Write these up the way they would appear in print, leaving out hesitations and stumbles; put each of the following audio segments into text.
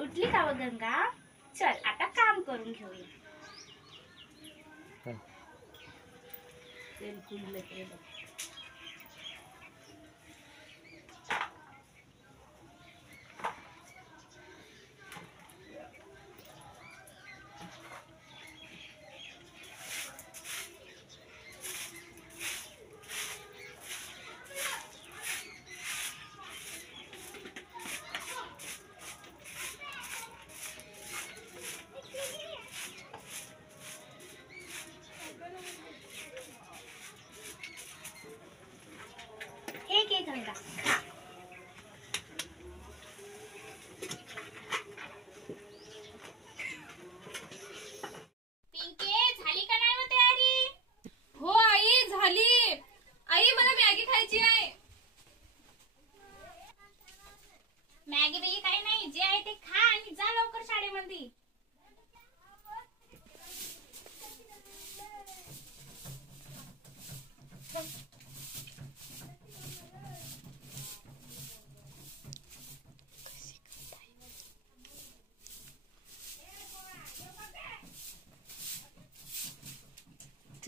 उठली का व गंगा? चल आता काम करून घेऊया. तेल खुलले ते बघ. हे घे गंगा, खा. पिंके, झाली का नाही व तयारी? हो आई, झाली. आई, मला मॅगी खायची आहे. मॅगी बिगी काही नाही, जे आहे ते खा आणि जा लवकर शाळेमध्ये. चल.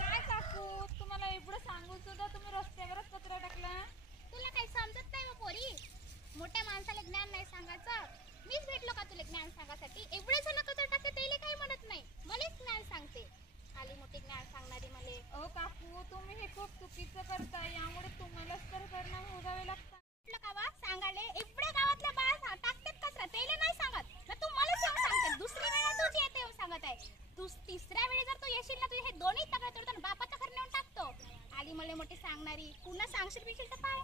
काय काकू, तुम्हाला एवढं सांगून सुद्धा तुम्ही रस्त्यावरच कचरा टाकला. तुला काही समजत नाही व पोरी? मोठ्या माणसाला ज्ञान नाही सांगायचं. मीच भेटलो का तुला ज्ञान सांगासाठी? एवढे जण कचरा टाकते त्याला काही म्हणत नाही, मलाच ज्ञान सांगते. आली मोठी ज्ञान सांगणारी मले. अहो काकू, तुम्ही हे खूप चुकीचं करताय. यामुळे तुम्हालाच तर परिणाम भोगावे लागतात. म्हटलं का वा सांगाले? एवढ्या गावातल्या बाया टाकतात कचरा, त्याला नाही सांगत ना. तू मलाच येऊन सांगते. दुसरी वेळा तुझी येते येऊन सांगत आहे. तू तिसऱ्या वेळी जर तू येशील ना, तुझे हे दोन्ही तगडे तोडतो, बापाच्या घरी नेऊन टाकतो. आली मला मोठी सांगणारी. पुन्हा सांगशील बिशील तर काय?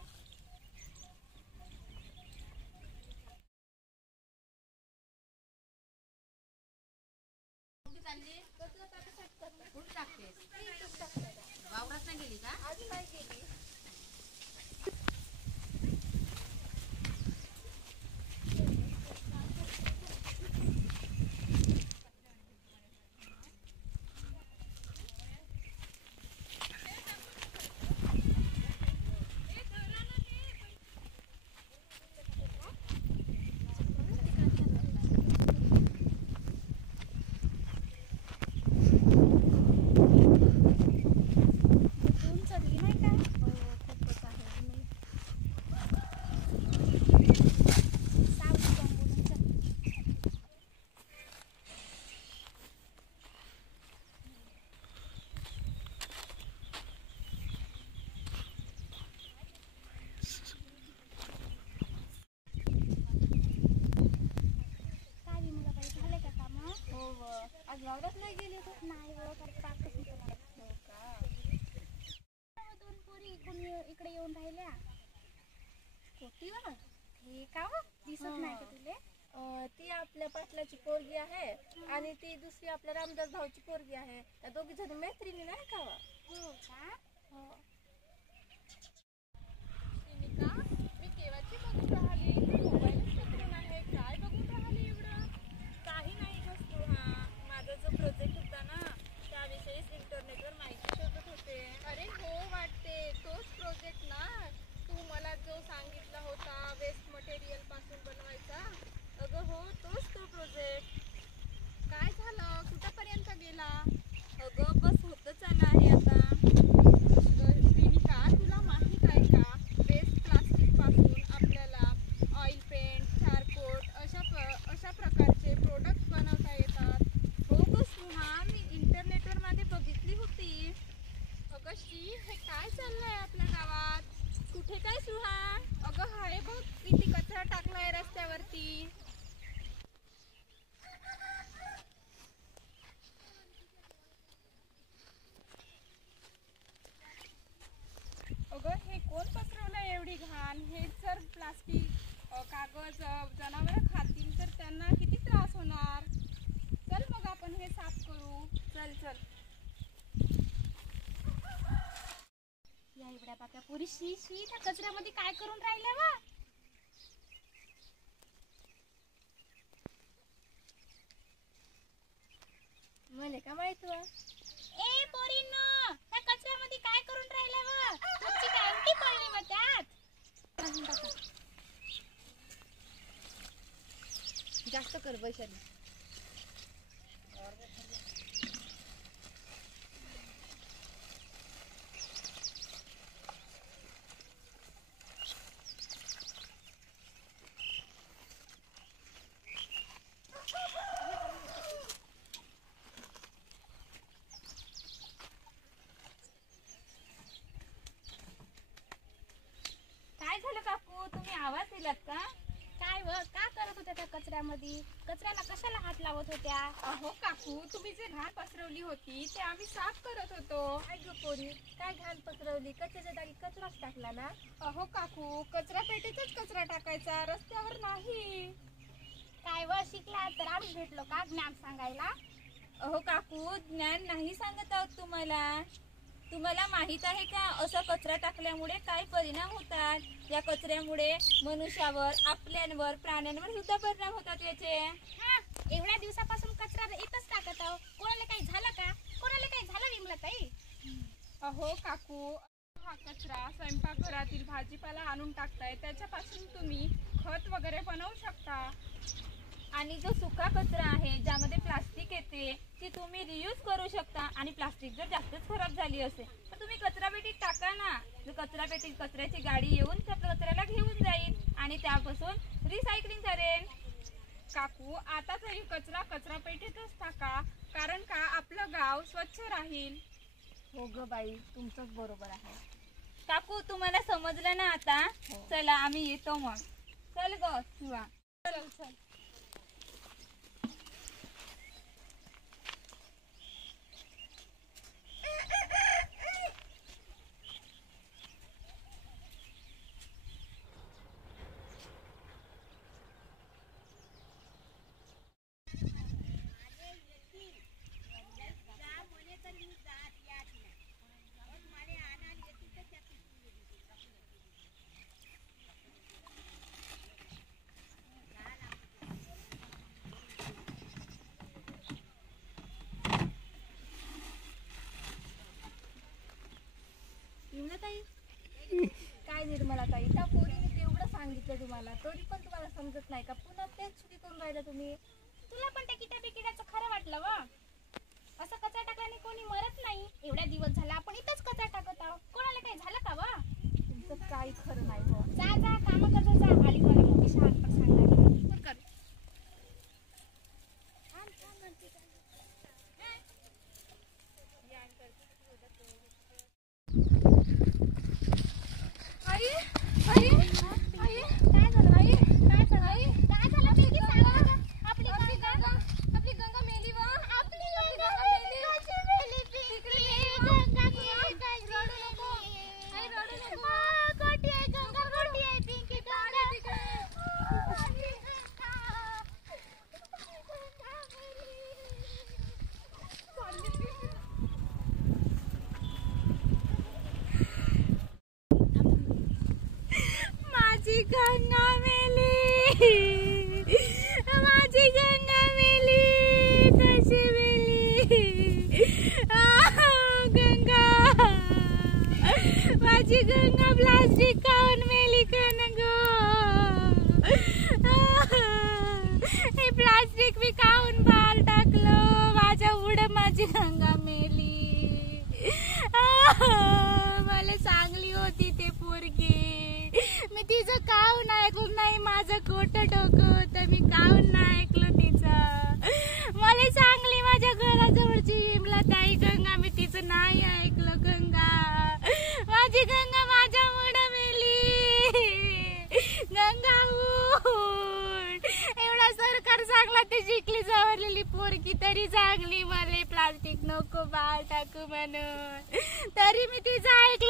कुठे टाकतेस? वावरात नाही गेली का? आज नाही गेली. आज वावरात नाही गेली तर? नाही व पाकच हो का? दोन पोरी इकडे येऊन राहिल्या. कोटीवर हे का व? दिसत नाही का तुले? ती आपल्या पाटलाची पोरगी आहे आणि ती दुसरी आपल्या रामदास भाऊची पोरगी आहे. त्या दोघी जणी मैत्रिणी नाही का? हो का? हो. सिनिका, मी केव्हाची बघून राहिली. मोबाईलच पकडून आहे. काय बघून राहिली एवढं? काही नाही वस्तू. माझा जो प्रोजेक्ट होता ना, त्याविषयीच इंटरनेटवर माहिती शोधत होते. अरे हो, वाटते तोच प्रोजेक्ट ना. तू मला जो सांगितला होता वेस्ट मटेरियल पासून बनवायचा. अगं हो, तोच तो प्रोजेक्ट. काय झालं? कुठपर्यंत गेला? अगं बस होतच आला आहे आता. श्रीनिका, तुला माहित आहे का, वेस्ट प्लास्टिक पासून आपल्याला ऑइल पेंट, चारकोट अशा प्रकारचे प्रोडक्ट्स बनवता येतात. हो गं स्नेहा, मी इंटरनेटवर मध्ये बघितली होती. अगं श्री, हे काय चाललंय आपल्या गावात? कुठे काय सुहा? अगं हाय बघ, किती कचरा टाकलाय रस्त्यावरती. अगं जनावर खातील तर त्यांना किती त्रास होणार. चल मग आपण हे साफ करू. चल चल. या एवढ्या बाप्या पुरी शी शी त्या कचऱ्यामध्ये काय करून राहिल्या वा. मला का माहित वा. ए पोरींनो, त्या कचऱ्यामध्ये काय करून राहिल्या वा. तुमची काय अंटी पडली मग त्यात. अजून टाका. जास्त कर वैशाली. काय झालं काकू, तुम्ही आवाज दिलात का? काय व का करत होत्या त्या कचऱ्यामध्ये. कचऱ्याला कशाला हात लावत होत्या. अहो काकू, तुम्ही जे घाण पसरवली होती ते आम्ही साफ करत होतो. ऐक पोरी, काय घाण पसरवली. कचऱ्याच्या जागी कचराच टाकला ना. अहो काकू, कचरा पेटीतच कचरा टाकायचा, रस्त्यावर नाही. काय व शिकला तर आम्ही भेटलो का ज्ञान सांगायला. अहो काकू, ज्ञान नाही सांगत आहोत तुम्हाला. तुम्हाला माहित आहे का असं कचरा टाकल्यामुळे काय परिणाम होतात. या कचऱ्यामुळे मनुष्यावर, आपल्यांवर, प्राण्यांवर सुद्धा परिणाम होतात याचे. हा, एवढ्या दिवसापासून कचरा इथंच टाकत आहो. कोणाला काही झालं का. कोणाला काही झालं विमलताई. अहो काकू, हा कचरा स्वयंपाकघरातील भाजीपाला आणून टाकताय, त्याच्यापासून तुम्ही खत वगैरे बनवू शकता. आणि जो सुका कचरा आहे ज्यामध्ये प्लास्टिक येते ती तुम्ही रियूज करू शकता. आणि प्लास्टिक जर जास्तच खराब झाली असेल तर तुम्ही कचरा पेटीत टाका ना. कचरा पेटीत कचऱ्याची गाडी येऊन त्या कचऱ्याला घेऊन जाईल आणि त्यापासून रिसायकलिंग करेल. काकू, आता तरी कचरा पेटीतच टाका, कारण का आपलं गाव स्वच्छ राहील. हो ग बाई, तुमचंच बरोबर आहे. काकू, तुम्हाला समजलं ना आता. चला आम्ही येतो मग. चल ग शिवा. चल चल. काय निर्मला ताई, त्या पोरीने तेवढं सांगितलं तुम्हाला, तरी पण तुम्हाला समजत नाही का. पुन्हा तेच चुकी करून राहिला तुम्ही. तुला पण त्या किट्या बिकिड्याचं खरं वाटलं वा. असं कचरा टाकल्याने कोणी मरत नाही. एवढ्या दिवस झाला आपण इथंच कचरा टाकत आहोत. कोणाला काही झालं का वा. तुमचं काही खरं नाही हो. जा जा काम करत जा. आली मला मोठी शाळा पण सांगणार कर. आई, आई, आई, काय झालं आई, काय झालं? आई, काय झालं बेबी सांग ना. आपली आपली गंगा मेली वा. आपली गंगा मेली. तिकडे रडू नको. आई, रडू नको. गोटी आहे गंगा गोटी आहे. पिंकी गंगा तिकडे. माझी गंगा मेली, माझी गंगा मेली, कशी मेली गंगा. माझी गंगा प्लास्टिक खाऊन मेली का न गं. हे प्लास्टिक मी खाऊन बाहेर टाकलं. माझ्या उडं माझी गंगा मेली. मला चांगली होती ते पोरगी. मी तिचं काहून ऐकलं नाही. माझं खोटं डोकं होतं. मी काहून नाही ऐकलं तिचं. मला चांगली माझ्या घराजवळची विमलाताई गंगा, मी तिचं नाही ऐकलं गंगा. माझी गंगा माझ्यामुळं मेली. गंगा उठ. एवढा सरकार चांगला ते शिकली जवळलेली पोरगी तरी चांगली. मला प्लास्टिक नको बाहेर टाकू म्हणून, तरी मी तिचं ऐकलं